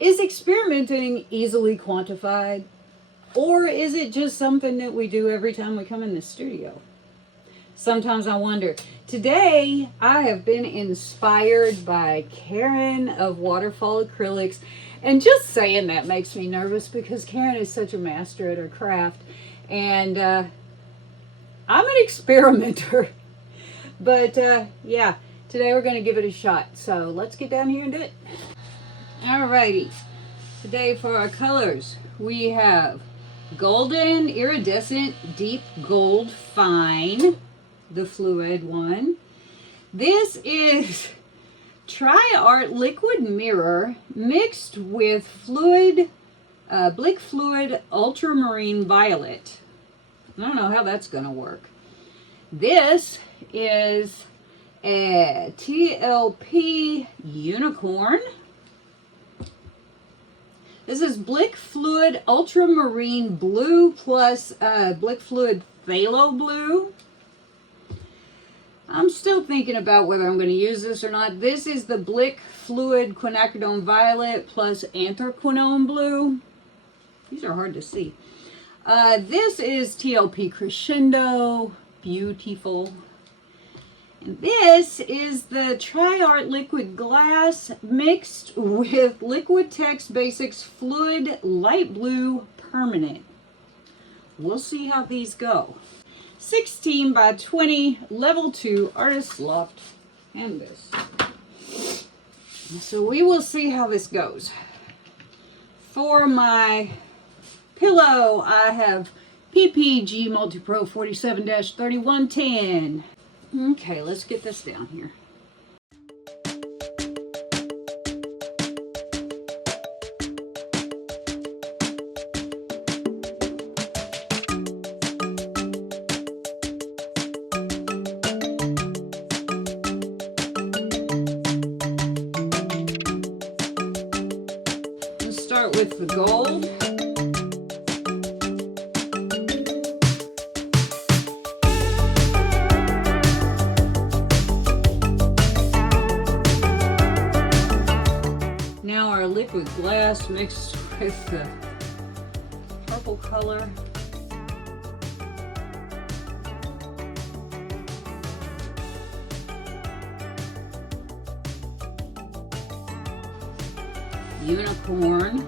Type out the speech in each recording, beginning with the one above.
Is experimenting easily quantified? Or is it just something that we do every time we come in the studio? Sometimes I wonder. Today, I have been inspired by Karen of Waterfall Acrylics. And just saying that makes me nervous because Karen is such a master at her craft. And I'm an experimenter. But yeah, today we're going to give it a shot. So let's get down here and do it. Alrighty. Today for our colors, we have Golden Iridescent Deep Gold Fine, the fluid one. This is Tri-Art Liquid Mirror mixed with fluid, Blick Fluid Ultramarine Violet. I don't know how that's going to work. This is a TLP Unicorn. This is Blick Fluid Ultramarine Blue plus Blick Fluid Phthalo Blue. I'm still thinking about whether I'm going to use this or not. This is the Blick Fluid Quinacridone Violet plus Anthraquinone Blue. These are hard to see. This is TLP Crescendo. Beautiful. And this is the Tri-Art Liquid Glass mixed with Liquitex Basics Fluid Light Blue Permanent. We'll see how these go. 16 by 20 level 2 artist loft canvas. So we will see how this goes. For my pillow, I have PPG Multipro 47-3110. Okay, let's get this down here. Let's start with the gold. Liquid glass mixed with the purple color. Unicorn.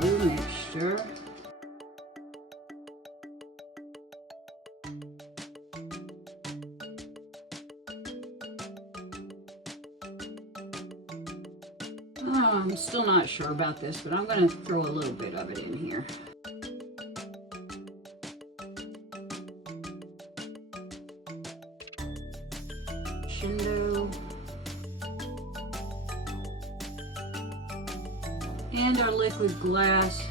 Blue mixture. I'm still not sure about this, but I'm going to throw a little bit of it in here. Shindo. And our liquid glass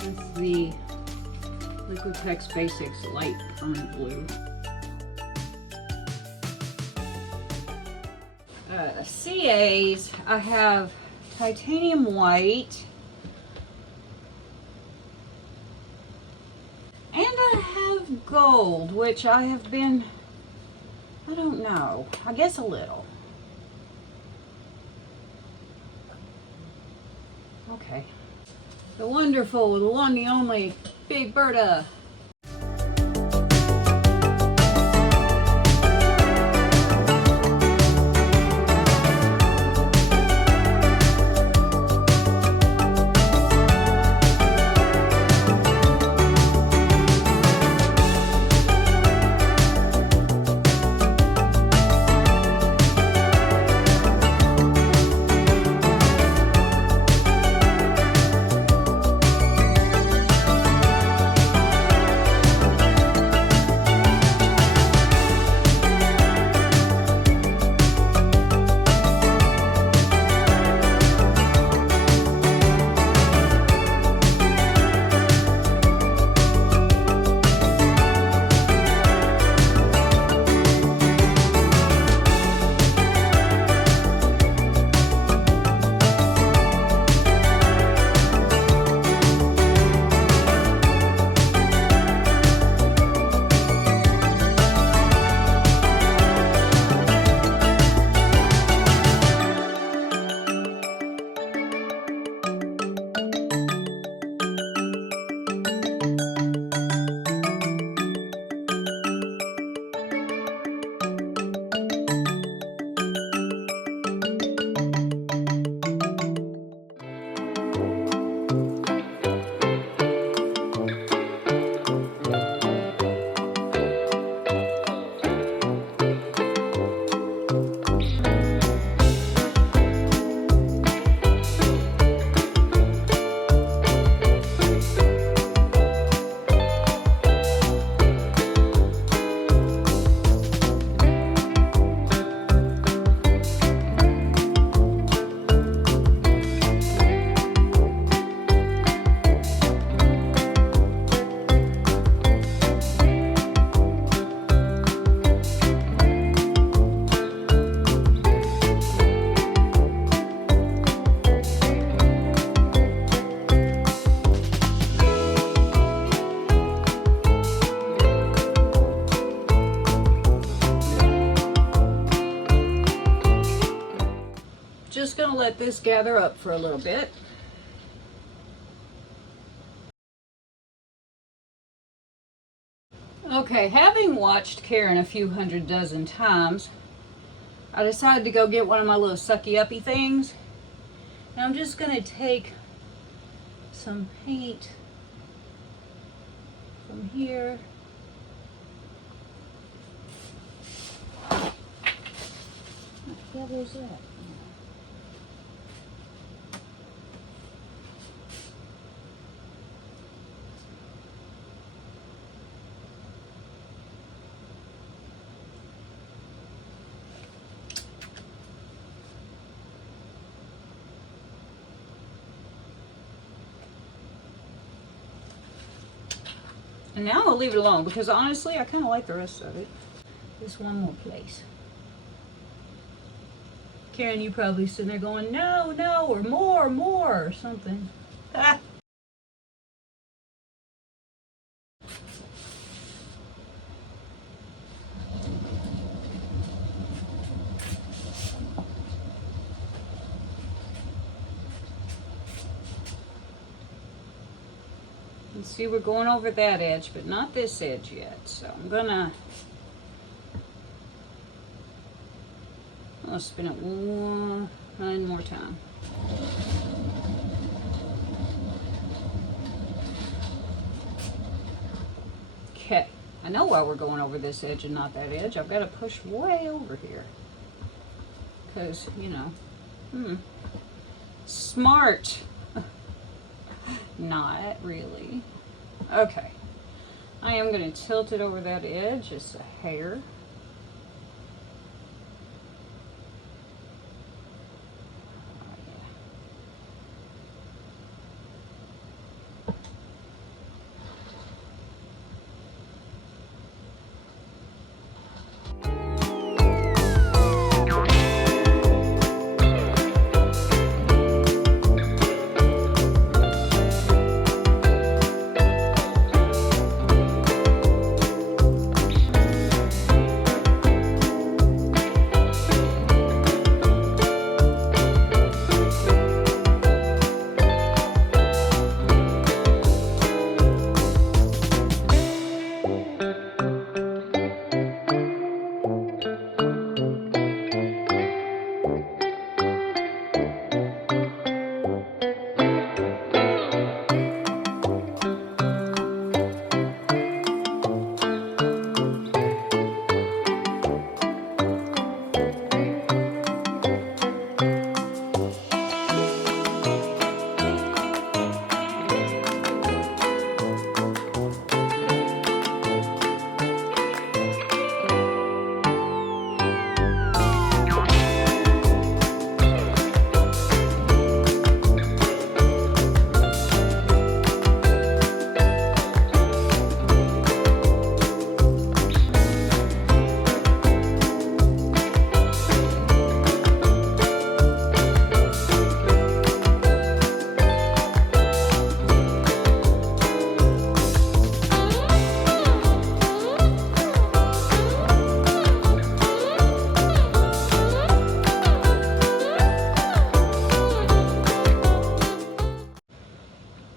with the Liquitex Basics Light Permanent Blue. CAs, I have titanium white, and I have gold, which I have been, I don't know, I guess a little. Okay. The wonderful, the one, the only, Big Berta. let this gather up for a little bit. Okay, having watched Karen a few hundred dozen times, I decided to go get one of my little sucky uppy things. And I'm just going to take some paint from here. Yeah, there's that. And now I'll leave it alone because honestly, I kind of like the rest of it. Just one more place. Karen, you probably sitting there going, no, no, or more, or something. Ah. You see, we're going over that edge, but not this edge yet. So I'm gonna I'll spin it one more time. Okay, I know why we're going over this edge and not that edge. I've got to push way over here. Because, you know, smart. Not really. Okay, I am going to tilt it over that edge just a hair.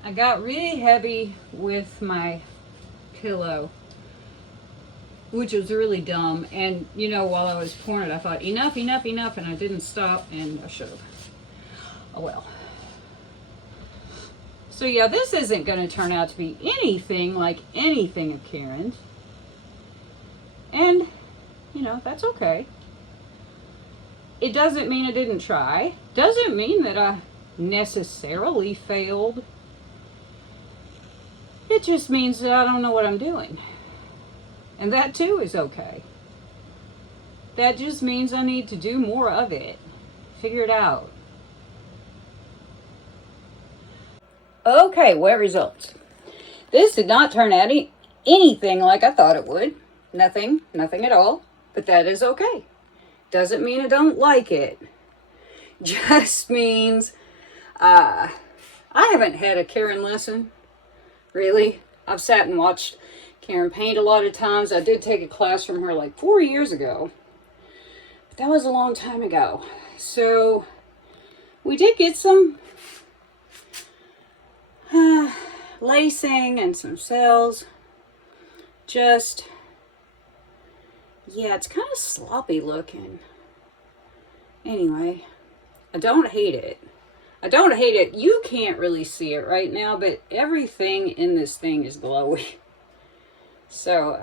I got really heavy with my pillow, which was really dumb. And you know, while I was pouring it, I thought enough, enough, enough, and I didn't stop, and I should have. Oh well. So yeah, this isn't going to turn out to be anything like anything of Karen's. And, you know, that's okay. It doesn't mean I didn't try. Doesn't mean that I necessarily failed. It just means that I don't know what I'm doing. And that too is okay. That just means I need to do more of it. Figure it out. Okay, wet results. This did not turn out anything like I thought it would. Nothing at all. But that is okay. Doesn't mean I don't like it. Just means I haven't had a Karen lesson. Really. I've sat and watched Karen paint a lot of times. I did take a class from her like 4 years ago. But that was a long time ago. So We did get some lacing and some cells. Just, yeah, it's kind of sloppy looking. Anyway, I don't hate it. I don't hate it. You can't really see it right now, but everything in this thing is glowy. So,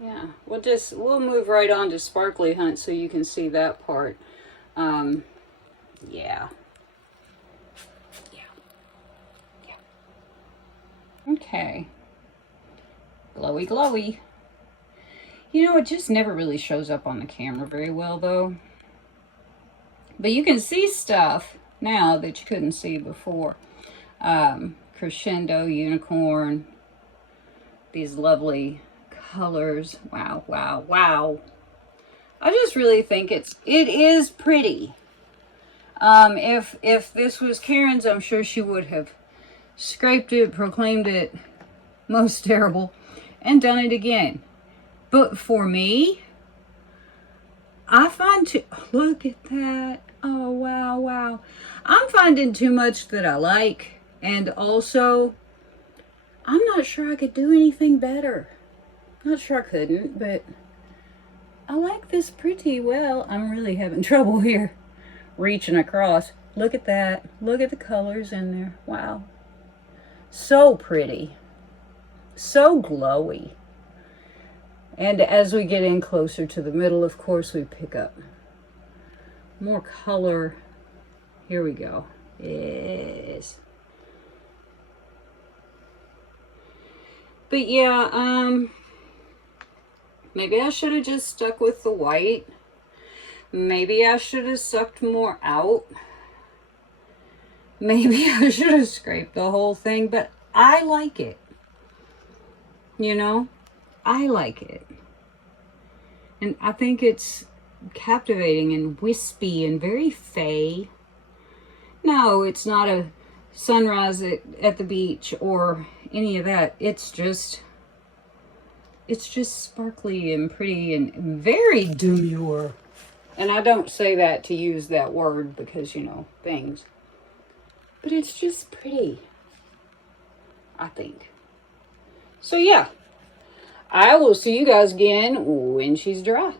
yeah, we'll move right on to Sparkly Hunt so you can see that part. Yeah. Okay. Glowy, glowy. You know, it just never really shows up on the camera very well, though. But you can see stuff now that you couldn't see before. Crescendo, unicorn. These lovely colors. Wow, wow, wow. I just really think it is pretty. If this was Karen's, I'm sure she would have scraped it, proclaimed it most terrible, and done it again. But for me, I find look at that. Oh, wow, wow. I'm finding too much that I like, and also, I'm not sure I could do anything better. Not sure I couldn't, but I like this pretty well. I'm really having trouble here reaching across. Look at that. Look at the colors in there. Wow. So pretty. So glowy. And as we get in closer to the middle, of course, we pick up more color. Here we go. Yes. But yeah, maybe I should have just stuck with the white. Maybe I should have sucked more out. Maybe I should have scraped the whole thing, but I like it. You know, I like it. And I think it's captivating and wispy and very fey. No, it's not a sunrise at the beach or any of that. It's just sparkly and pretty and very demure. And I don't say that to use that word because, you know, things. But it's just pretty, I think. So yeah, I will see you guys again when she's dry.